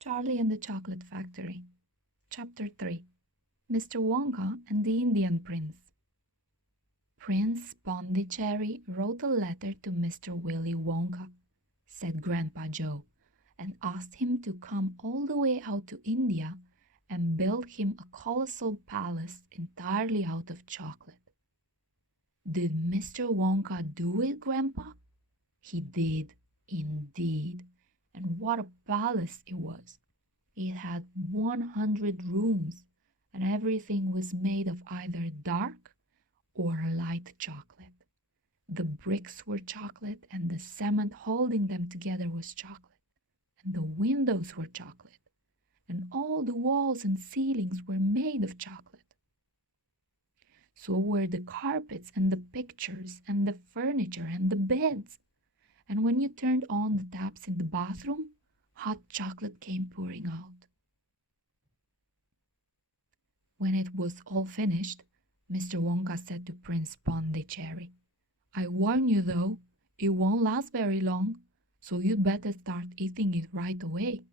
Charlie and the Chocolate Factory. Chapter 3. Mr. Wonka and the Indian Prince. Prince Pondicherry wrote a letter to Mr. Willy Wonka, said Grandpa Joe, and asked him to come all the way out to India and build him a colossal palace entirely out of chocolate. Did Mr. Wonka do it, Grandpa? He did, indeed. And what a palace it was! It had 100 rooms, and everything was made of either dark or light chocolate. The bricks were chocolate, and the cement holding them together was chocolate, and the windows were chocolate, and all the walls and ceilings were made of chocolate. So were the carpets and the pictures and the furniture and the beds. And when you turned on the taps in the bathroom, hot chocolate came pouring out. When it was all finished, Mr. Wonka said to Prince Pondicherry, "I warn you though, it won't last very long, so you'd better start eating it right away."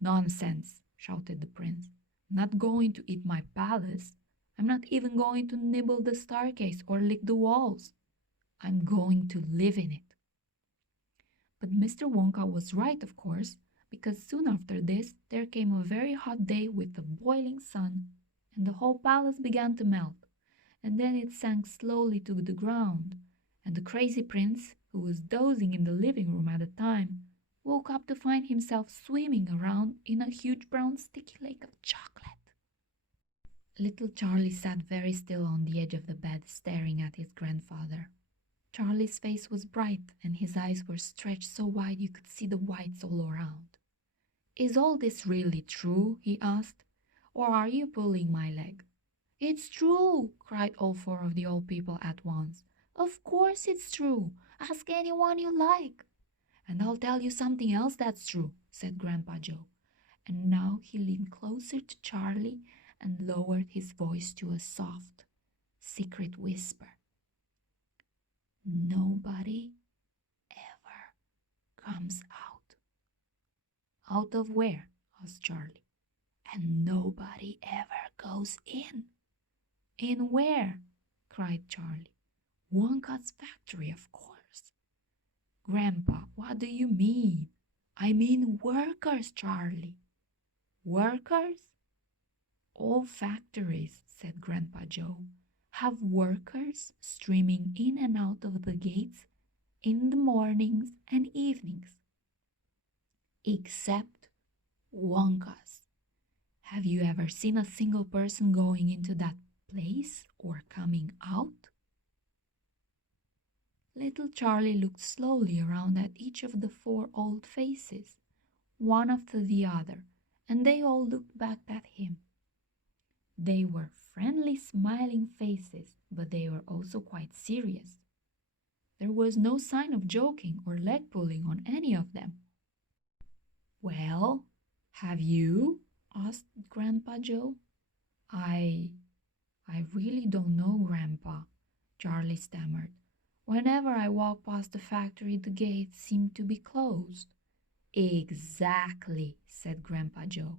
"Nonsense," shouted the prince. "I'm not going to eat my palace. I'm not even going to nibble the staircase or lick the walls. I'm going to live in it." But Mr. Wonka was right, of course, because soon after this there came a very hot day with the boiling sun, and the whole palace began to melt, and then it sank slowly to the ground, and the crazy prince, who was dozing in the living room at the time, woke up to find himself swimming around in a huge brown sticky lake of chocolate. Little Charlie sat very still on the edge of the bed, staring at his grandfather. Charlie's face was bright, and his eyes were stretched so wide you could see the whites all around. "Is all this really true?" he asked. "Or are you pulling my leg?" "It's true!" cried all four of the old people at once. "Of course it's true! Ask anyone you like!" "And I'll tell you something else that's true," said Grandpa Joe. And now he leaned closer to Charlie and lowered his voice to a soft, secret whisper. "Nobody ever comes out." "Out of where?" asked Charlie. "And nobody ever goes in." "In where?" cried Charlie. "Wonka's factory, of course." "Grandpa, what do you mean?" "I mean workers, Charlie." "Workers?" "All factories," said Grandpa Joe, "have workers streaming in and out of the gates in the mornings and evenings. Except Wonka's. Have you ever seen a single person going into that place or coming out?" Little Charlie looked slowly around at each of the four old faces, one after the other, and they all looked back at him. They were friendly, smiling faces, but they were also quite serious. There was no sign of joking or leg pulling on any of them. "Well, have you?" asked Grandpa Joe. I really don't know, Grandpa," Charlie stammered. "Whenever I walk past the factory, the gates seem to be closed." "Exactly," said Grandpa Joe.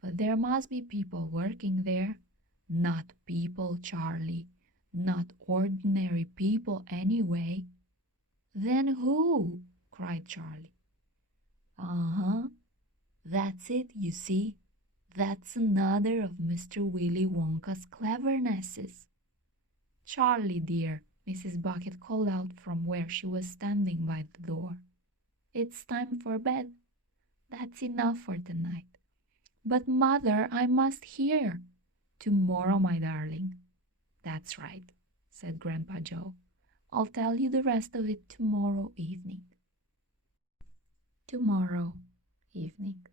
"But there must be people working there." "Not people, Charlie. Not ordinary people, anyway." "Then who?" cried Charlie. "Uh-huh. That's it, you see. That's another of Mr. Willy Wonka's clevernesses." "Charlie, dear," Mrs. Bucket called out from where she was standing by the door. "It's time for bed. That's enough for tonight." "But, Mother, I must hear." "Tomorrow, my darling." "That's right," said Grandpa Joe. "I'll tell you the rest of it tomorrow evening." Tomorrow evening.